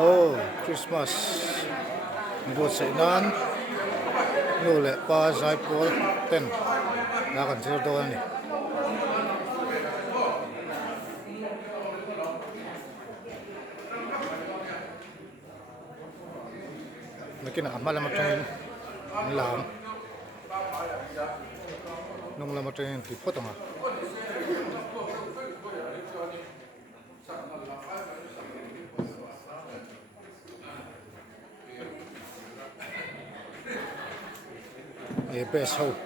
Oh, Christmas. Buat sainan. Nule pa zai pol ten. Nakan sir to ani. Nakina amala matungin lang. Nung lama matungin ti potong. Best hope.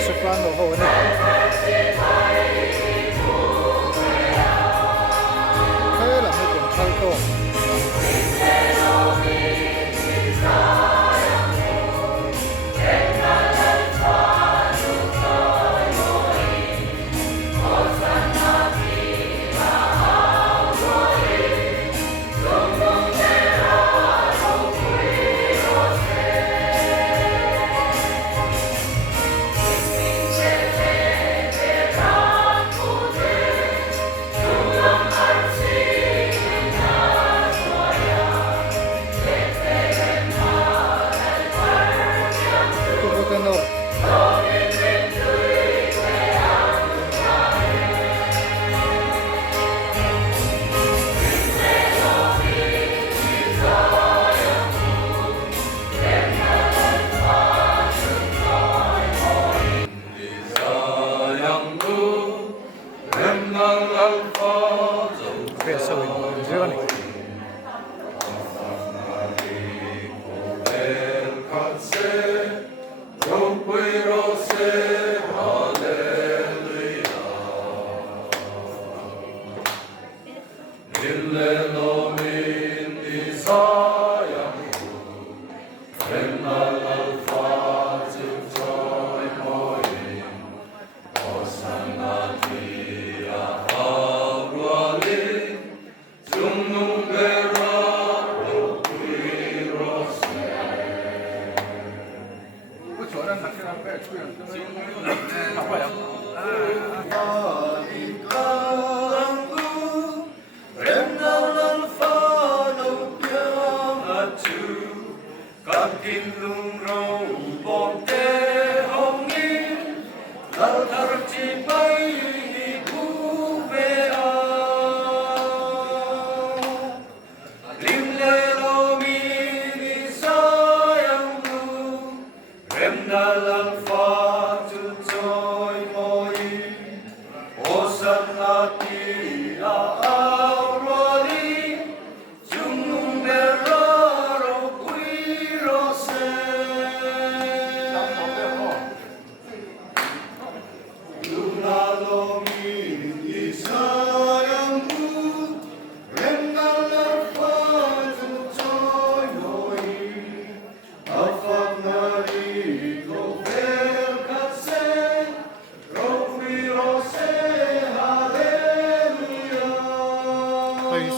Soprano ho ne. Thế là mấy cuốn salto.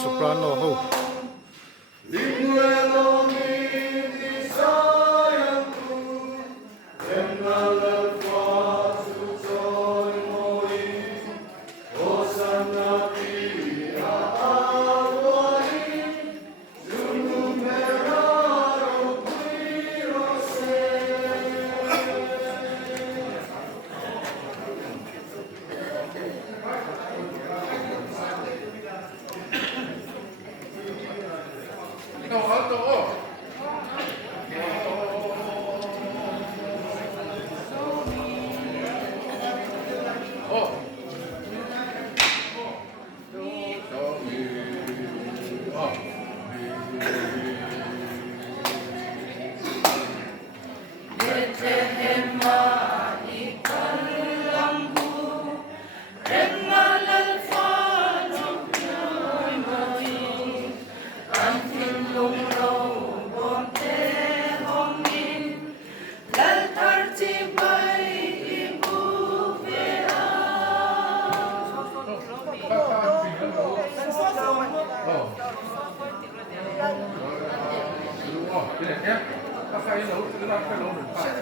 Soprano ho.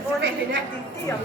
Ora è neanche il tio.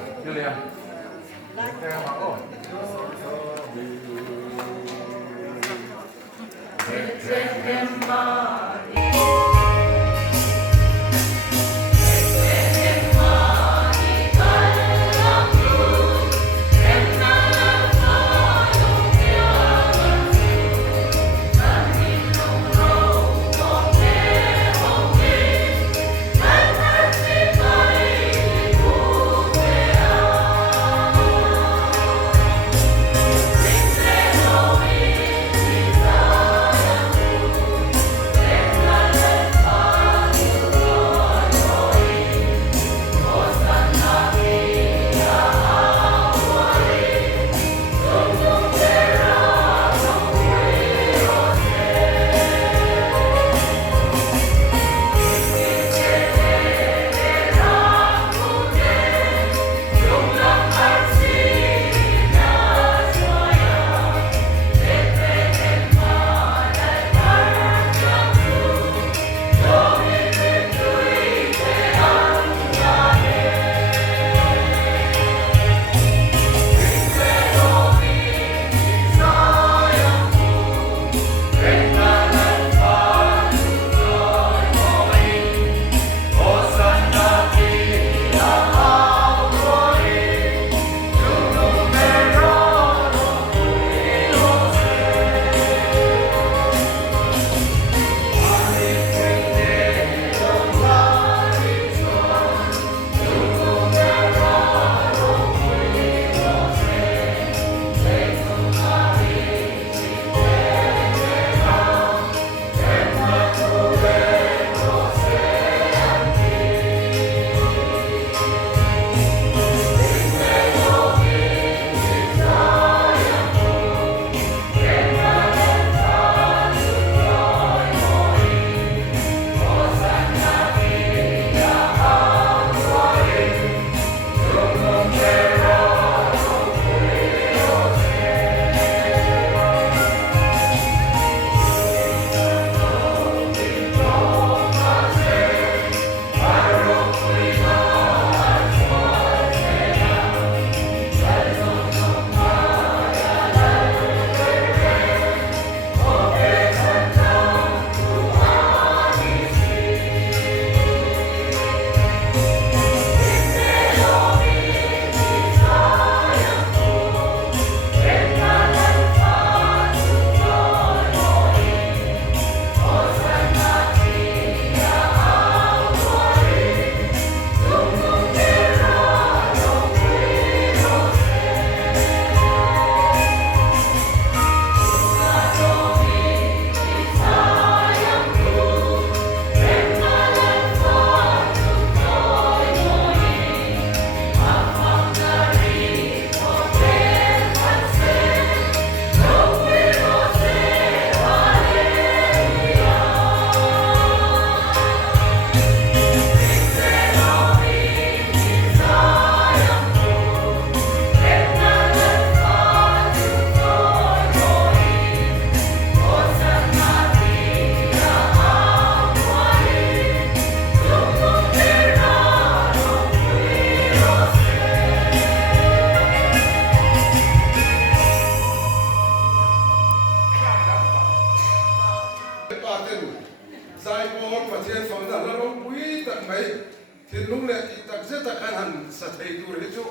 Thiên lung lệ thì tắc rất tắc hẳn sa thầy tu rê chú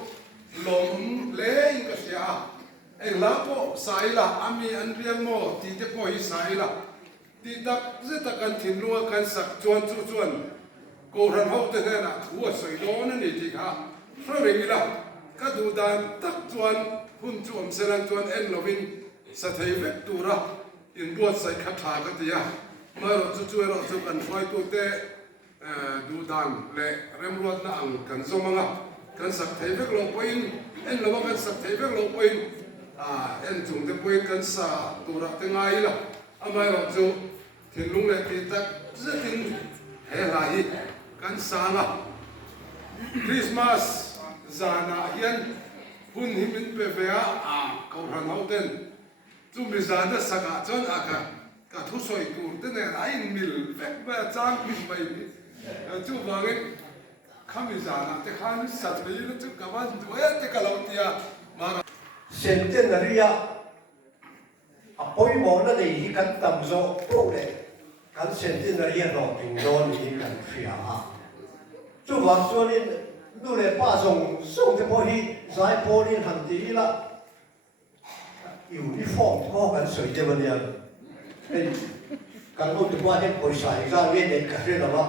lom lệ in ka sia anh lá po sai la ami an riang mo ti te po hi sai la ti tắc rất tắc an thiên lua kan sak chuan chu chuan ko ran ho te na thu a soi do na ni ti kha so re mi la ka du dan tak chuan hun chuam selan chuan en lovin sa thei vek tu ra in buat sai kha tha ka ti ya ma ro chu chu ro chu kan phoi tu te du dan le rem ruat na ang kan zomanga kan sak thei vek lo poin en lo kan sak thei vek lo poin en chung te poin kan sa tu ra te ngai la amai ro chu thin lung le ti tak zatin he la hi kan sa la Christmas zana hian hun himin pe vea ko ran hoten chu mi zana saka chon aka ka thu soi tur te ne ai mil vek ba chang mi mai chú vàng ấy khám bị già nè cái khám sạch đấy nó chú cả bạn đuổi cái cả lâu tia mà centenary apoi mo na nei hi kan tam zo po le kan centenary ro ting ro ni kan fia chu wa chuan in nu le pa song te po hi zai po ni han ti la uniform po kan soi de ban ya ei kan ho te pa he poi sai ga ve de ka re la ba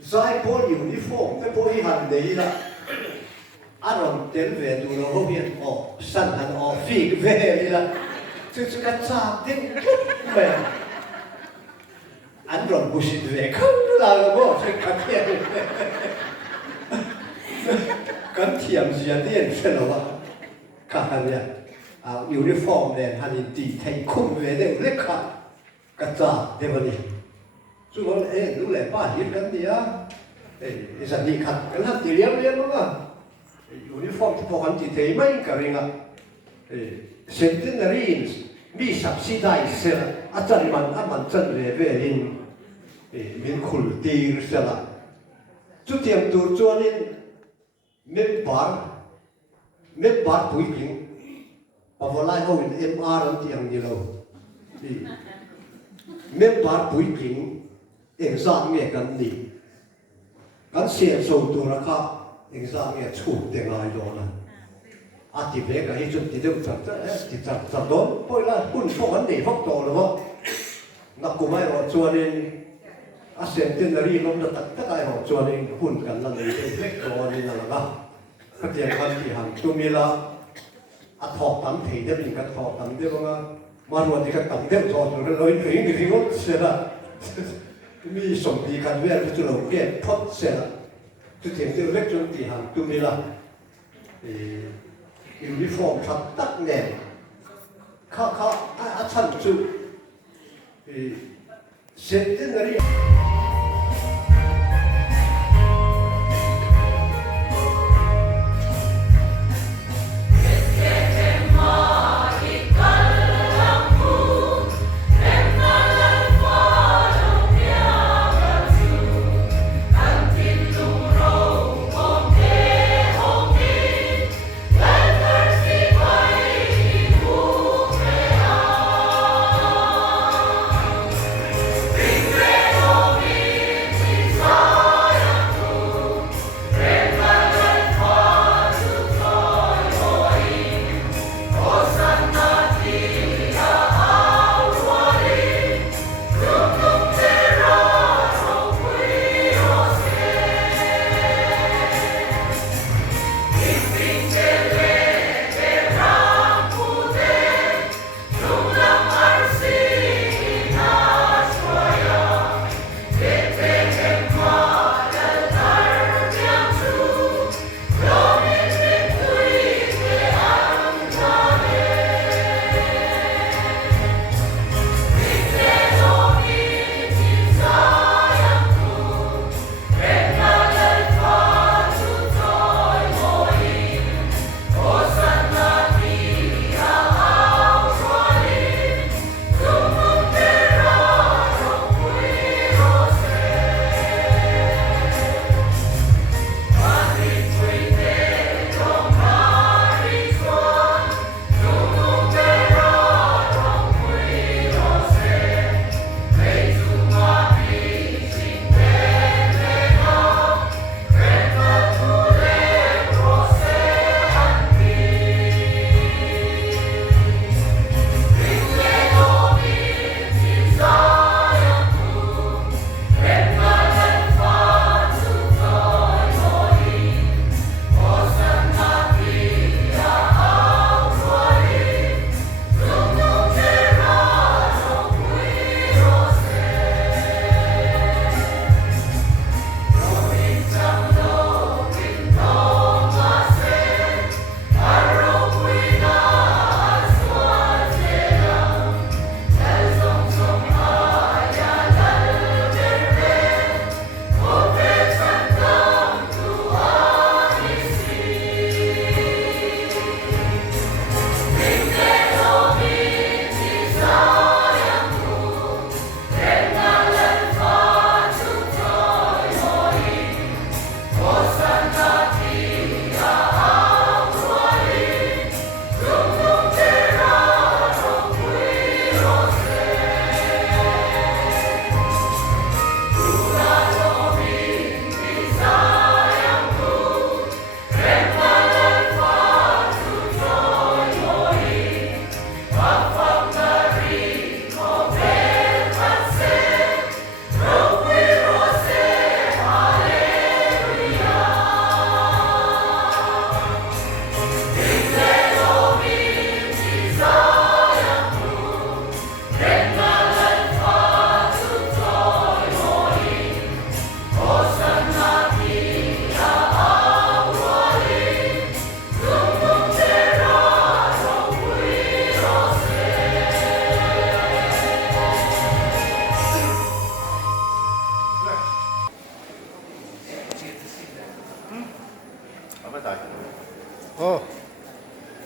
zai po uniform te po hi han de la anh đến về tụi nó không biết sẵn hẳn phi về đi là chứ cắt xa tiếng mẹ anh rồi bù xịt về không là bố sẽ cắt tiền cắt tiền gì tiền phải là vậy cả hàng này uniform này hắn đi thay không về để lấy cắt xa để vào đi chú nói lúc này ba hiệp cái gì á giờ đi cắt cái hắn thì liếm đúng không uniformที่พอกันที่เทไม่กันเองอ่ะcentenary มีsubsidize เสร็จอาจารย์มันจันเรเวลินมีคุลตีร์เสร็จละจุดเทียมตัวจวนนี้เม็ดบาร์ปุ๋ยกิงพอวันไล่เขาเป็น MR นั่นที่ยังดีเราเม็ดบาร์ปุ๋ยกิงเองสร้างเงี้ยกันดีกันเสียส่งตัวราคาexam nghe chủ tiền lại đó là thì về cái chuyện thì được thật đó bây là quân phong vấn đề phát đồ là không nó cũng ai họ cho nên centenary nó tất cả họ cho nên quân cần là người để phát đồ nên là cái tiền quan thì hàng tôi mi là thọ tắm thì để mình cái thọ tắm để mà rồi thì cái tắm để cho rồi nói cái nó sẽ là mi sống thì cần về cái chỗ nào cái thoát sẽ làจุดเทียนที่เล็กจนที่หันตัวนี้ละยูนิฟอร์มชัดตักแน่เขาอาชันจุดเซ็นเตนนารีRing, ring,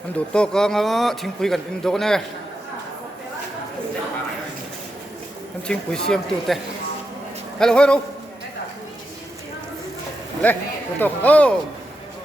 อันดูโต๊ะก็งาทิ้งคุยกันอินโดเนี่ยมันทิ้งคุยเสียมตัวเตะฮัลโหลฮัลโหลเลยดูโต๊ะโอ้